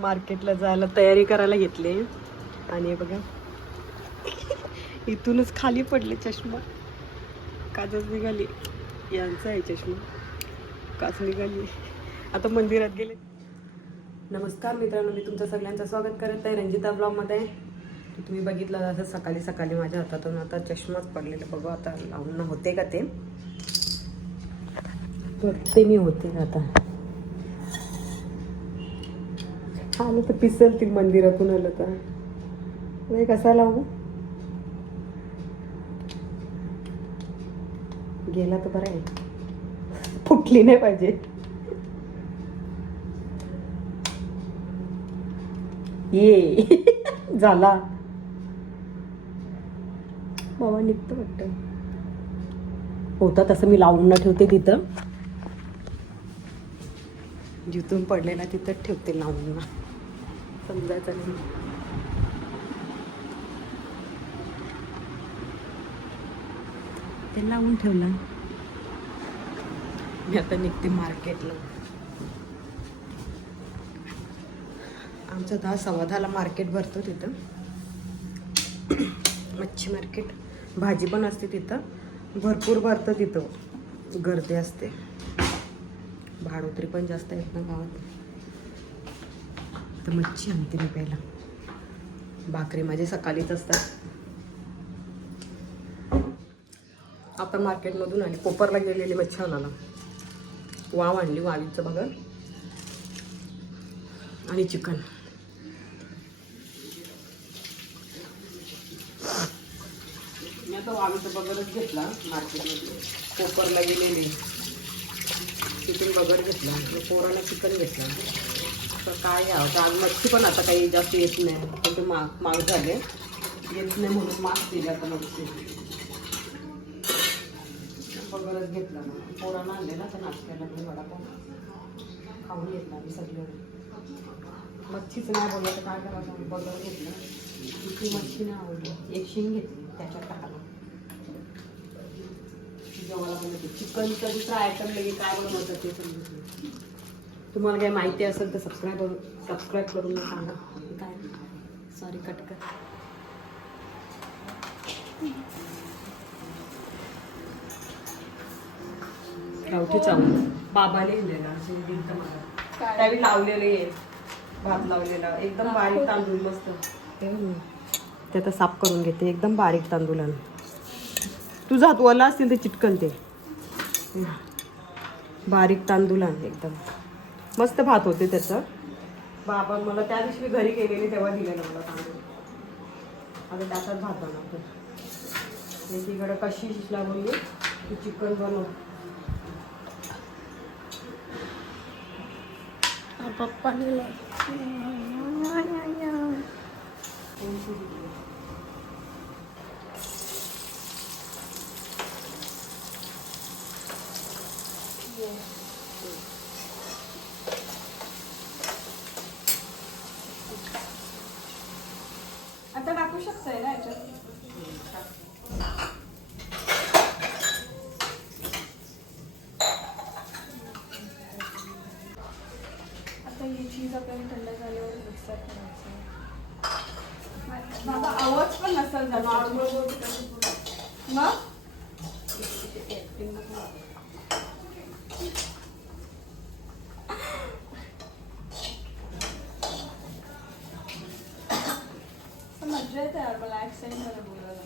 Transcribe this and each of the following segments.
मार्केटला जायला तयारी करायला घेतली आणि बघा इथूनच खाली पडले चष्मा. काचच निघाली. यांचा आहे चष्मा, काच निघाली. आता मंदिरात गेले. नमस्कार मित्रांनो, मी तुमचं सगळ्यांचं स्वागत करत आहे रंजिता ब्लॉगमध्ये. तुम्ही बघितलं असं सकाळी सकाळी माझ्या हातातून आता चष्माच पडलेला. बघू आता लावून होते का ते, करते मी, होते आता. आलं तर पिसलतील मंदिरातून आलं तर. नाही कसा लावू, गेला तर बरं आहे, फुटली नाही पाहिजे. ये झाला बाबा, निघतं वाटतं. होता तसं मी लावून न ठेवते तिथं, जिथून पडलेला तिथंच ठेवते लावून ना, समजायचं नाही. ते लावून ठेवला. मी आता निघते मार्केटला. आमचं 10-10:15 मार्केट भरतो तिथं, मच्छी मार्केट. भाजी पण असते तिथं, भरपूर भरतं तिथं, गर्दी असते. भाडोत्री पण जास्त आहेत ना गावात. तर मच्छी आणते मी पहिला. भाकरी माझे सकाळीच असतात. आपण मार्केटमधून आली, कोपरला गेलेली मच्छी आणायला. वाव आणली, वावीचं बघा, आणि चिकन. मी आता वावीचं बगरच घेतला मार्केटमध्ये. कोपरला गेलेली, तिथून बगर घेतला. पोराला चिकन घेतला. तर काय घ्यावं, आज मच्छी पण आता काही जास्त येत नाही, पण ते माग झाले, येत नाही म्हणून मास्क दिले आता मच्छी. बगरच घेतला ना, पोराला आणले ना तर नाश्त्याला मी वडापाव खाऊन घेतला. मी सगळं मच्छीच नाही बोललं तर काय करायचं, बगर घेतलं. ती मच्छी नाही आवडली, एक शिंग घेतली, त्याच्यात टाकला. जेव्हा बनवते चिकनचं दुसरं आयटम लगे काय बनवतं ते समजून. तुम्हाला काही माहिती असेल तर सबस्क्राईब करून सांगा. काय सॉरी, कट कर. गावठी चावल बाबाने दिलेला, त्यावेळी लावलेले भात लावलेला, एकदम बारीक तांदूळ मस्त. ते आता साफ करून घेते, एकदम बारीक तांदूळ. तुझा हात ओला असतील ते चिटकन. ते बारीक तांदूळ एकदम मस्त भात होते त्याचं. बाबा मला त्या दिवशी मी घरी गेलेली तेव्हा दिलेलं मला तांदूळ. आता त्याचाच भात बनवतो. एकीकडं कशी लागून तू चिकन बनव. पप्पाने आता टाकू शकताय ना याच्यात. आता ही चीज आपल्याला थंड झाल्यावर मिक्सर करायचं. बाबा आवाज पण नसेल जाणार मग. मजा येते यार मला ऍक्सेंट मध्ये बोलायला.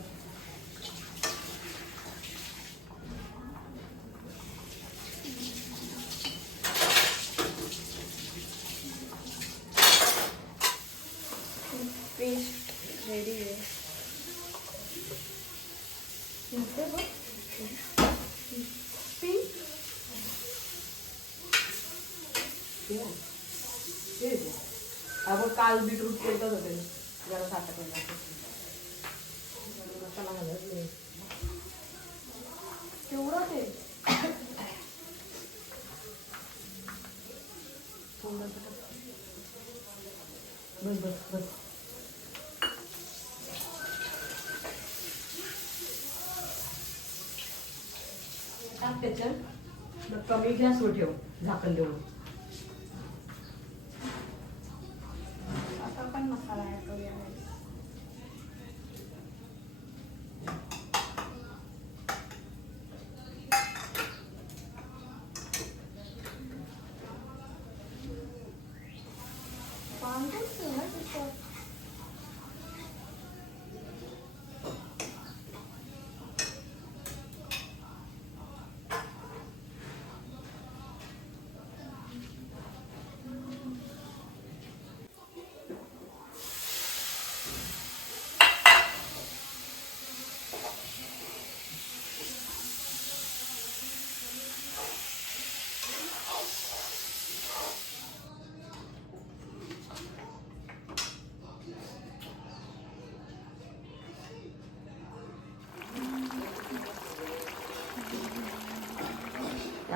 पेस्ट रेडी आहे. आपण काल बीटरूट केलं होते जरा साठा केला. मसाला घालत नाही केवढं ते बस बस बस. टाक त्याच्यात, कमी गॅसवर ठेव, झाकण देऊन. चिकन मसाला ऍड करूया.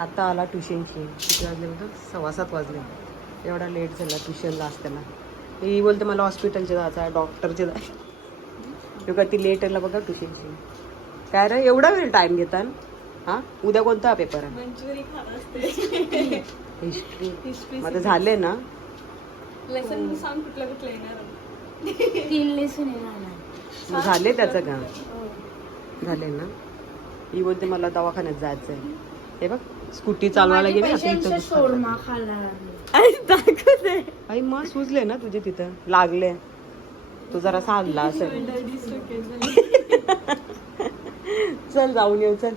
आता आला ट्युशनची. किती वाजले होतं? 6:15 वाजले. एवढा लेट झाला ट्युशनला असताना. ही बोलते मला हॉस्पिटलचे जायचं आहे, डॉक्टरचे जायचं. का ती लेट आला बघा ट्युशनची. काय रे एवढा वेळ टाईम घेतात? हां उद्या कोणता पेपर आहे? मंचुरी खात असते. हिस्ट्री. मग झाले ना लेसन सांग कुठलं कुठलं येणार. 3 लेसन येणार. मग झाले त्याचं का? झाले ना. ही बोलते मला दवाखान्यात जायचं आहे. हे बघ स्कूटी चालवायला गेली आता इथं शोरमा खायला आई मग सुजले ना तुझे तिथं लागले. तू जरा सांगला असेल. चल जाऊन येऊ चल.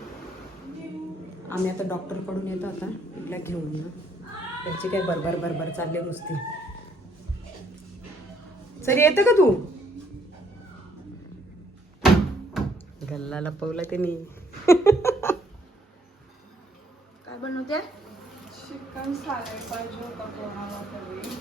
आम्ही आता डॉक्टरकडून येतो आता. इथला घेऊन ना त्याची काय बरबर चालले नुसती. चल येतं का तू? गल्ला लपवला त्यांनी. काय बनवते? चिकन सॅलड पाहिजे होता कोणाला तरी.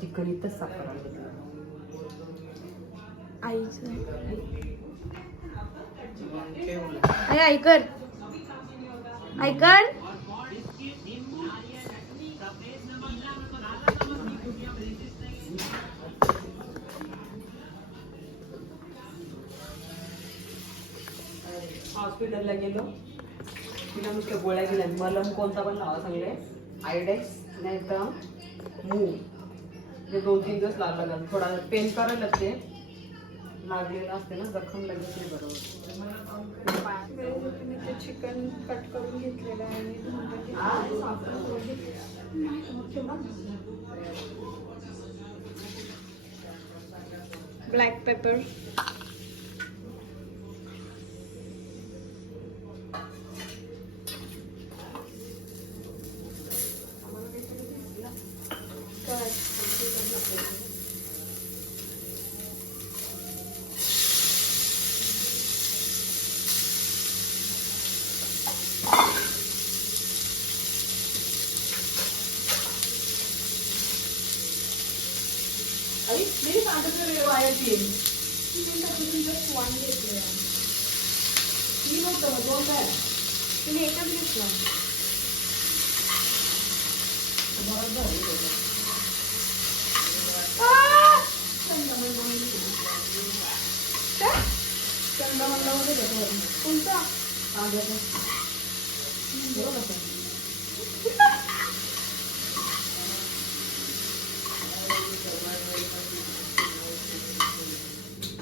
चिकन इथंच साखर आईचं आई ऐकर ऐकर. हॉस्पिटलला गेलो. तिला नुसत्या गोळ्या दिल्या. मलम कोणता पण लावा सांगले. आयडेक्स नाही तर मूव. ते 2-3 दिवस लागला. थोडा पेन करायला ते लागलेलं असते ना जखम लगेच नाही बरोबर. मी ते चिकन कट करून घेतलेलं आहे ब्लॅक पेपर. अरे प्लीज सांगितलं वायर तीन वन घेतले. तीन होतं दोन काय तुम्ही एकच घेतला. कोणता?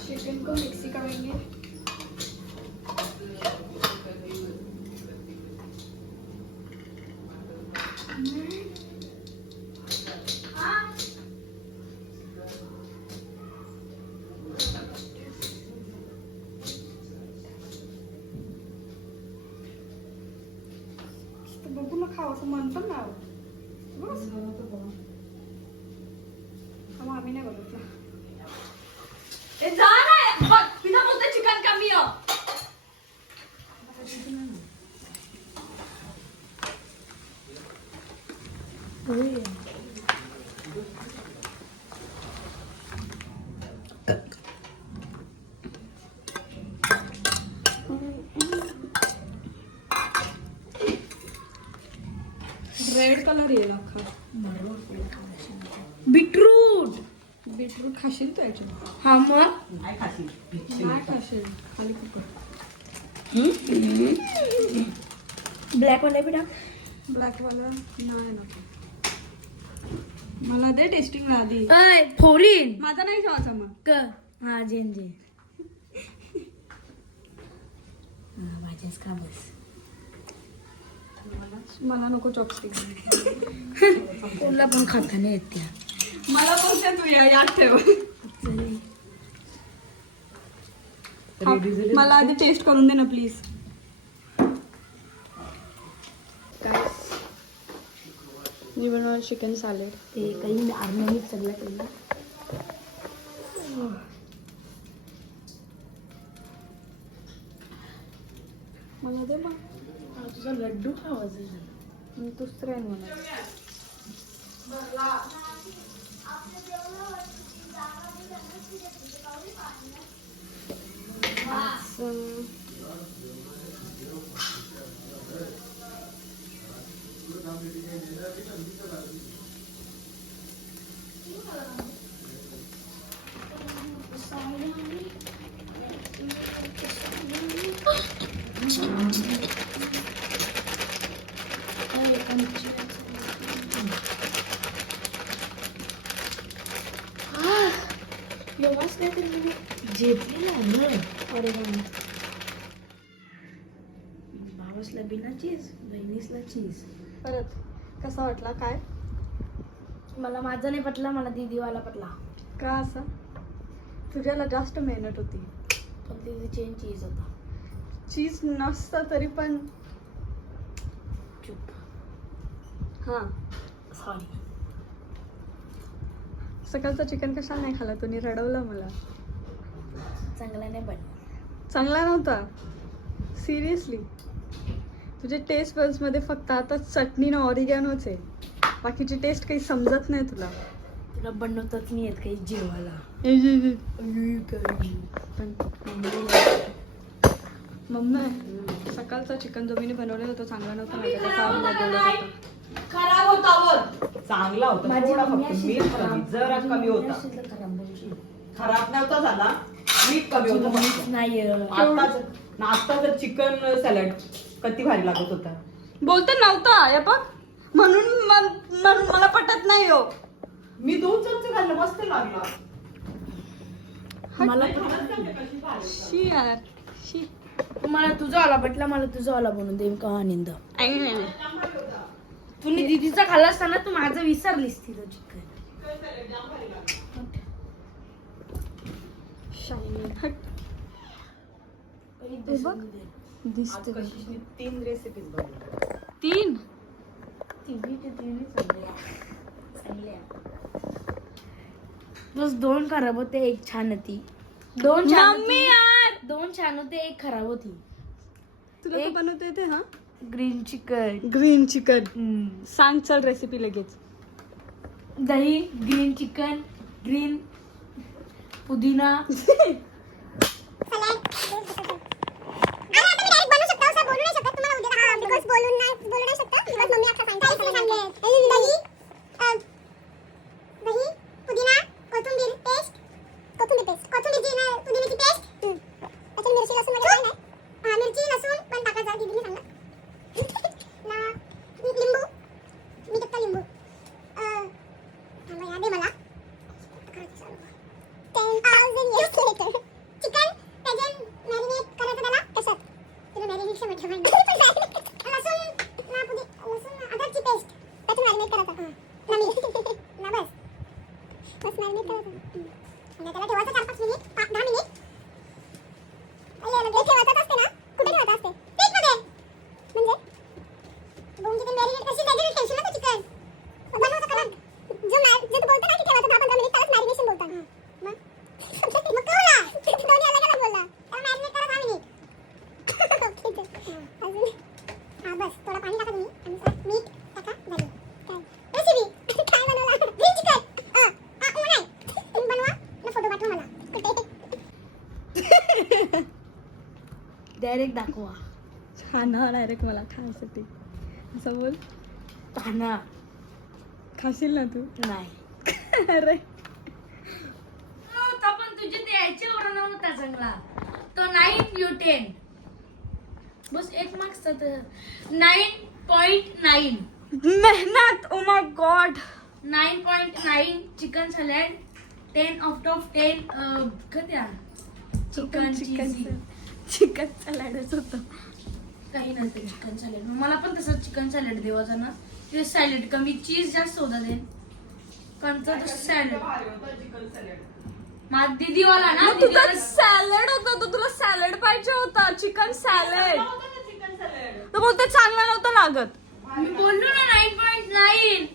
चिकन को मिक्सी करेंगे. बघू ना खावं मन पण ना. आम्ही नाही बघितलं. चिकन कमी हो. कलर येईल अख्खा. बीटरूट बीटरूट खाशील तू याच्यात? हा मग नाही खाशील, खाली कुकर. ब्लॅक वाला बेटा. ब्लॅकवाला नाही नको. मला दे टेस्टिंग आधी. अय फोरीन माझा नाही ठेवायचा मग. क हा जेन जे माझ्याच का बस. मला नको चॉपस्टिक. तुला पण खाता नाही येत त्या. मला पण ते तू याद ठेव. मला आधी टेस्ट करून दे ना प्लीज. मी बनवणार चिकन सॅलेड. ते काही ऑर्गॅनिक सगळं केलं. मला दे मग. तुझा लड्डू खावायचा. मी दुसरं आहे मला. एवढाच काय तरी झेपलेला ना. अरे भावासला बिना चीज, बहिणीसला चीज. परत कसा वाटला काय? मला माझा नाही पटला, मला दीदीवाला पटला. का असं? तुझ्याला जास्त मेहनत होती. पण दीदी चीज होता. चीज नसतं तरी पण. चुप. हां सॉरी. सकाळचं चिकन कशाला नाही खाला? तुम्ही रडवलं मला. चांगला नाही पण. चांगला नव्हता सिरियसली. तुझे टेस्ट बड्समध्ये फक्त आता चटणी ना ऑरिगॅनोच आहे. बाकीची टेस्ट काही समजत नाही तुला. तुला बनवताच नाही येत काही जेवायला. पण मम्मी सकाळचा चिकन जो मी बनवलेला होता चांगला नव्हता. खराब होता. चांगला होता. थोडा फक्त मीठ कमी, जरा कमी होता. खराब नव्हता झाला, मीठ कमी होतं फक्त. नाही आताच चिकन सॅलड किती भारी लागत होता. बोलते नव्हता या बघ. म्हणून मला पटत नाही हो. मी 2 चमचे खाल्लं, मस्त लागला. मला शी यार शी. मला तुझा आला पटला. मला तुझा आला बनवून दे का आनंद. तुम्ही दीदीचा खाल्ला असताना तू माझं विसरलीस. तिथं चिकन दिसते. 3 रेसिपीज बनवल्या. 3 बस 2 खराब होते, 1 छान होती. 2 छान मम्मी होती. यार 2 छान होते, 1 खराब होती. तुला तर बनवता येते. हा ग्रीन चिकन. ग्रीन चिकन सांग चल रेसिपी लगेच. दही, ग्रीन चिकन, ग्रीन पुदिना. डायरेक्ट दाखवा. खाना डायरेक्ट मला खायसाठी असं बोल. खाना खाशील ना तू? नाही अरे नव्हता पण तुझे ते याच्यावर नव्हता चांगला तो 9/10 बस एक मार्क्स 9.9 मेहनत. Oh my God. 9.9 chicken salad 10/10 कधी चिकन चिकन सॅलडच होतं. काही नव्हतं चिकन सॅलड मला पण तसं चिकन सॅलड देवाचा ना ते सॅलड कमी चीज जास्त होता ते कोणता तो सॅलड चिकन सॅलड. माझा दीदीवाला ना मग तुझा सॅलड होता तो, तुला सॅलड पाहिजे होता. Chicken salad. Chicken salad. तर बोलते चांगला नव्हता लागत. मी बोललो ना 9.9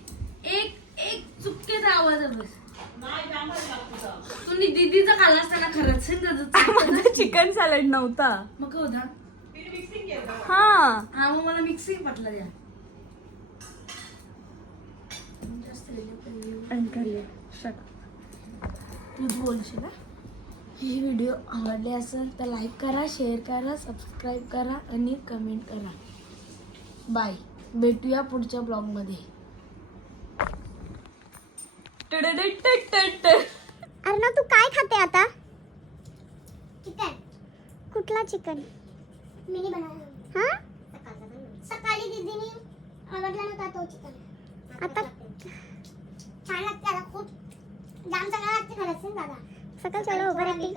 एक चुकीचा आवाज आहे बस नाही जाम भारी लागतो. तुम्ही दीदीचा खाल्ला असताना खरंच माझा चिकन सॅलड नव्हता. मग काय होता मी मिक्सिंग केलं. हा हा मग मला मिक्सिंग पटलं द्या जास्त तूच बोलशील ना ही व्हिडिओ आवडली असेल तर लाईक करा शेअर करा सबस्क्राईब करा आणि कमेंट करा बाय भेटूया पुढच्या ब्लॉगमध्ये अर्णव तू काय खाते आता? चिकन. कुठला चिकन? मिनी बनवला. हा? सकाळी दीदीने आवडला नव्हता तो चिकन. आता छान लागते आता खूप जाम चांगला लागते खरंच दादा. सकाळ चलो उभं राहते.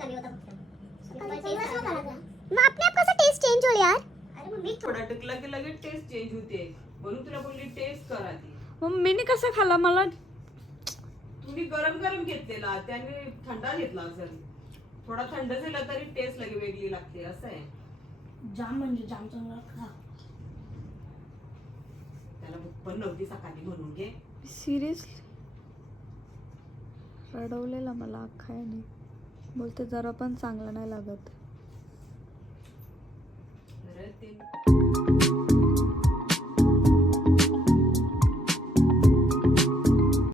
मग अपने आप कैसा टेस्ट चेंज हो यार? अरे मग मी थोडा टिकला की लगेच टेस्ट चेंज होते म्हणून तुला बोलली टेस्ट कर आधी. मग मीने कसा खाला? मला तुम्ही गरम गरम घेतलेला त्याने थंडा घेतला असेल. थोडा थंड झाला तरी टेस्ट लगे वेगळी लागते असं आहे. जाम म्हणजे जाम चांगला खा त्याला भूक पण नव्हती सकाळी म्हणून घे. सिरियसली रडवलेला मला अख्खा याने. बोलते जरा पण चांगला नाही लागत. अरे ते